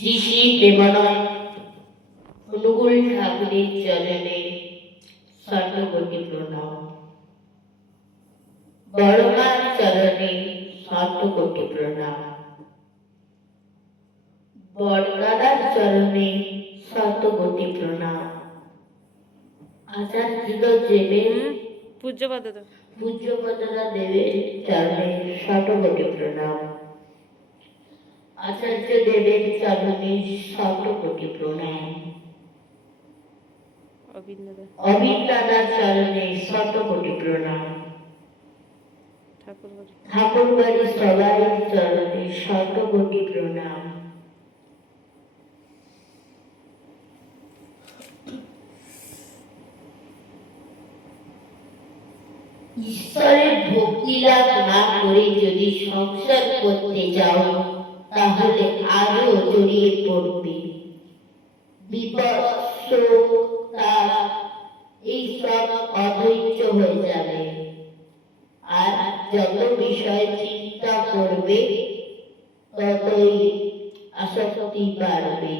শ্রী শ্রী প্রেমানন্দ অনুকূল ঠাকুরের চরণে শতকোটি প্রণাম। বড়মার চরণে শতকোটি প্রণাম। বড়দাদার চরণে শতকোটি প্রণাম। আচার্য দেবের পূজ্যপাদরা দেবের চরণে শতকোটি প্রণাম। আচার্য দেবের চরণে শতকোটি প্রণাম। অবিন দাদার চরণে শতকোটি প্রণাম। ঠাকুরবাড়ি সবাই চরণে শতকোটি প্রণাম। ঈশ্বরের ভক্তি লাভ না করে যদি সংসার করতে যাও তাহলে আরো জড়িয়ে পড়বে বিপদ, শোক, তাপ, এই সব অধৈর্য হয়ে যাবে। আর যত বিষয় চিন্তা করবে ততই আসক্তি বাড়বে।